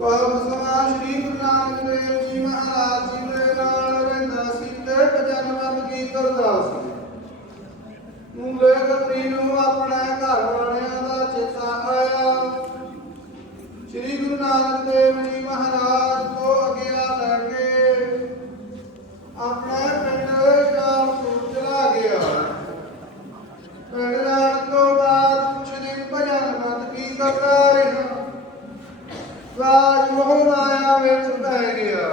ਨਾਨਕ ਦੇਵ ਜੀ ਮਹਾਰਾਜ ਜੀ ਦੇ ਨਾਲ ਰਹਿੰਦਾ ਸੀ ਤੇ ਜਨਮ ਕੀ ਕਰਦਾ ਸੀ ਨੂੰ ਲੇਖਤਰੀ ਨੂੰ ਆਪਣੇ ਘਰ ਵਾਲਿਆਂ ਦਾ ਚੇਤਾ ਆਇਆ ਸ੍ਰੀ ਗੁਰੂ ਨਾਨਕ ਦੇਵ ਜੀ ਮਹਾਰਾਜ ਤੋਂ ਅਗਿਆ ਲੈ ਕੇ ਆਪਣੇ ਪਿੰਡ ਜਾਮਪੁਰ ਚਲਾ ਗਿਆ ਪਿੰਡ ਜਾਣ ਤੋਂ ਬਾਅਦ ਕੁਛ ਦਿਨ ਭਜਨ ਮਤ ਕੀ ਕਰਦਾ ਰਿਹਾ ਰਾਜ ਮੋਹ ਮਾਇਆ ਵਿੱਚ ਪੈ ਗਿਆ।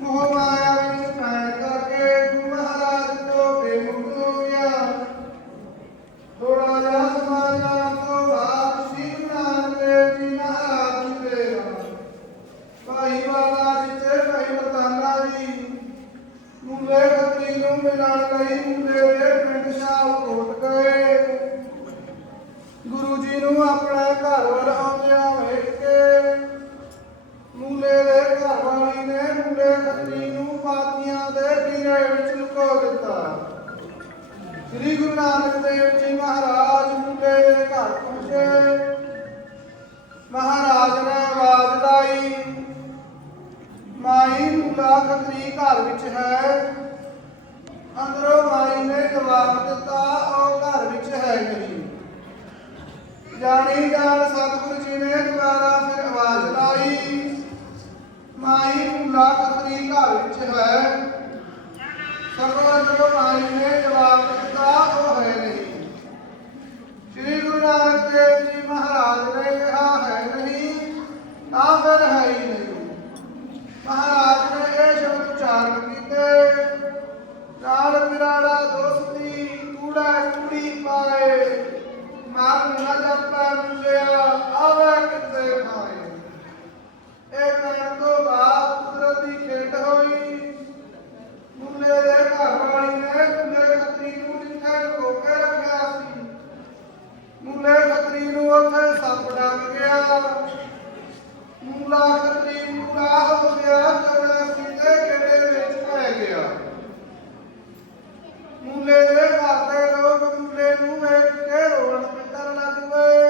ਮੋਹ ਮਾਇਆ ਵਿੱਚ ਪੈ ਕਰਕੇ ਗੁਰੂ ਮਹਾਰਾਜ ਤੋਂ ਬੇਮੁਖ ਹੋ ਗਿਆ। ਥੋੜਾ ਜਿਹਾ ਸਮਾਂ ਜਾਣ ਤੋਂ ਬਾਅਦ ਸ੍ਰੀ ਨਾਨਕ ਦੇਵ ਜੀ ਮਹਾਰਾਜ ਜੀ ਦੇ ਭਾਈ ਬਾਬਾ ਜੀ ਤੇ ਭਾਈ ਮਰਦਾਨਾ ਜੀ ਮੁੰਡੇ ਖੱਤਰੀ ਨੂੰ ਮਿਲਣ ਲਈ ਮੁੰਡੇ ਦੇ ਪਿੰਡ ਸ਼ਾਹਕੋਟ ਗਏ। ਗੁਰੂ ਜੀ ਨੂੰ ਆਪਣੇ ਘਰ ਵੱਲ ਸ੍ਰੀ ਗੁਰੂ ਨਾਨਕ ਦੇਵ ਜੀ ਮਹਾਰਾਜ ਮੁੰਡੇ ਦੇ ਘਰ ਪਹੁੰਚੇ। ਮਹਾਰਾਜ ਨੇ ਆਵਾਜ਼ ਲਾਈ, ਮਾਈ ਮੁੰਡਾ ਖੱਤਰੀ ਘਰ ਵਿੱਚ ਹੈ। ਅੰਦਰੋਂ ਮਾਈ ਨੇ ਜਵਾਬ ਦਿੱਤਾ, ਉਹ ਘਰ ਵਿੱਚ ਹੈ ਨਹੀਂ। ਜਾਣੀ ਜਾਣ ਸਤਿਗੁਰੂ ਜੀ ਨੇ ਦੁਬਾਰਾ ਫਿਰ ਆਵਾਜ਼ ਲਾਈ, ਮਾਈ ਮੁੰਡਾ ਖਤਰੀ ਘਰ ਵਿੱਚ ਹੈ। ਸਗੋਂ ਜਦੋਂ ਮਾਈ ਨੇ ਜਵਾਬ ਦਿੱਤਾ ਉਹ ਹੈ ਨਹੀਂ ਸ੍ਰੀ ਗੁਰੂ ਨਾਨਕ ਦੇਵ ਜੀ ਮਹਾਰਾਜ ਨੇ ਕਿਹਾ ਹੈ ਨਹੀਂ ਤਾਂ ਫਿਰ ਹੈ ਹੀ ਨਹੀਂ ਮਹਾਰਾਜ ਨੇ ਇਹ ਸ਼ਬਦ ਉਚਾਰਨ ਕੀਤੇ ਨਾਲ ਪਿਰਾੜਾ ਦੋਸਤੀ ਕੂੜਾ ਕੂੜੀ ਪਾਏ ਮਨ ਨਾ ਜਪੈ ਮੁੰਡਿਆ ਆਵੇ ਕਿਤੇ ਖਾਏ ਇਹ ਕਹਿਣ ਤੋਂ ਬਾਅਦ ਕੁਦਰਤ ਦੀ ਖੇਡ ਹੋਈ ਮੁੰਡੇ ਦੇ ਘਰ ਵਾਲੀ ਨੇ ਮੁੰਡੇ ਖੱਤਰੀ ਨੂੰ ਜਿੱਥੇ ਲੁਕੋ ਕੇ ਰੱਖਿਆ ਸੀ ਮੁੰਡੇ ਖੱਤਰੀ ਨੂੰ ਉੱਥੇ ਸੱਪ ਡੰਗ ਗਿਆ ਮੁੰਡਾ ਖੱਤਰੀ ਪੂਰਾ ਹੋ ਗਿਆ ਤੇ ਸਿੱਧੇ ਗੇੜੇ ਵਿੱਚ ਪੈ ਗਿਆ ਮੁੰਡੇ ਦੇ ਘਰ ਦੇ ਲੋਕ ਮੁੰਡੇ ਨੂੰ ਵੇਖ ਕੇ ਰੋਣ ਪਿੱਟਣ ਲੱਗ ਪਏ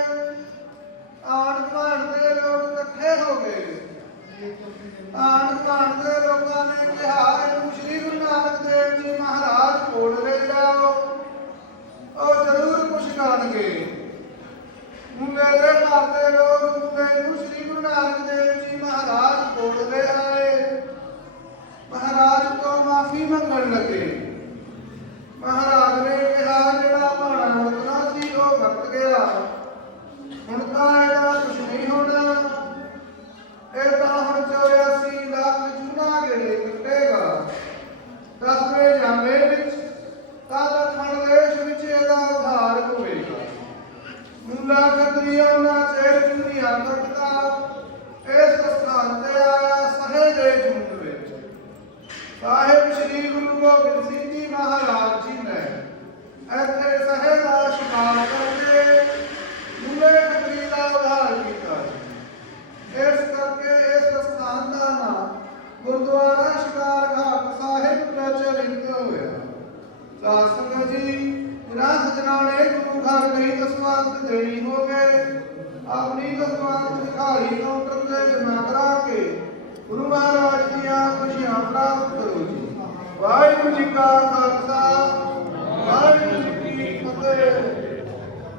ਆਣ ਗੁਆਂਢ ਦੇ ਲੋਕ ਇਕੱਠੇ ਹੋ ਗਏ ਆਣ ਗੁਆਂਢ ਦੇ ਲੋਕਾਂ ਨੇ ਕਿਹਾ ਇਹਨੂੰ ਸ੍ਰੀ ਗੁਰੂ ਨਾਨਕ ਦੇਵ ਜੀ ਮਹਾਰਾਜ ਕੋਲ ਲੈ ਜਾਓ ਉਹ ਜ਼ਰੂਰ ਕੁਛ ਕਰਨਗੇ ਮੁੰਡੇ ਦੇ ਘਰ ਲੋਕ ਮੁੰਡੇ ਸ੍ਰੀ ਗੁਰੂ ਨਾਨਕ ਦੇਵ ਜੀ ਮਹਾਰਾਜ ਕੋਲ ਲੈ ਆਏ। ਮਹਾਰਾਜ ਮੁੰਡਾ ਨਾ ਚੇਰ ਦੁਨੀਆ ਤੱਕਦਾ ਇਸ ਸਥਾਨ ਤੇ ਆਇਆ ਸਹੇ ਦੇ ਝੁੰਡ ਵਿੱਚ। ਸਾਹਿਬ ਸ੍ਰੀ ਗੁਰੂ ਗੋਬਿੰਦ ਸਿੰਘ ਜੀ ਮਹਾਰਾਜ ਜੀ ਨੇ ਇੱਥੇ ਸਹੇ ਦਾ ਸ਼ਿਕਾਰ ਕਰਕੇ ਮੁੰਡੇ ਖੱਤਰੀ ਦਾ ਉਧਾਰ ਕੀਤਾ ਇਸ ਕਰਕੇ ਇਸ ਸਥਾਨ ਦਾ ਨਾਮ ਗੁਰਦੁਆਰਾ ਸ਼ਿਕਾਰ ਘਾਟ ਸਾਹਿਬ ਪ੍ਰਚਲਿਤ ਹੋਇਆ ਸਾਧ ਸੰਗਤ ਜੀ ਜਿਨ੍ਹਾਂ ਸਜਣਾ ਨੇ ਗੁਰੂ ਘਰ ਗਈ ਦਸਵੰਤ ਦੇਣੀ ਹੋਵੇ। ਆਪਣੀ ਦਸਵੰਤ ਭਿਖਾਰੀ ਕਾਊਂਟਰ ਤੇ ਜਮ੍ਹਾਂ ਕਰਾ ਕੇ ਗੁਰੂ ਮਹਾਰਾਜ ਦੀਆਂ ਖੁਸ਼ੀਆਂ ਪ੍ਰਾਪਤ ਕਰੋ ਜੀ। ਵਾਹਿਗੁਰੂ ਜੀ ਕਾ ਖਾਲਸਾ, ਵਾਹਿਗੁਰੂ ਜੀ ਕੀ ਫਤਿਹ।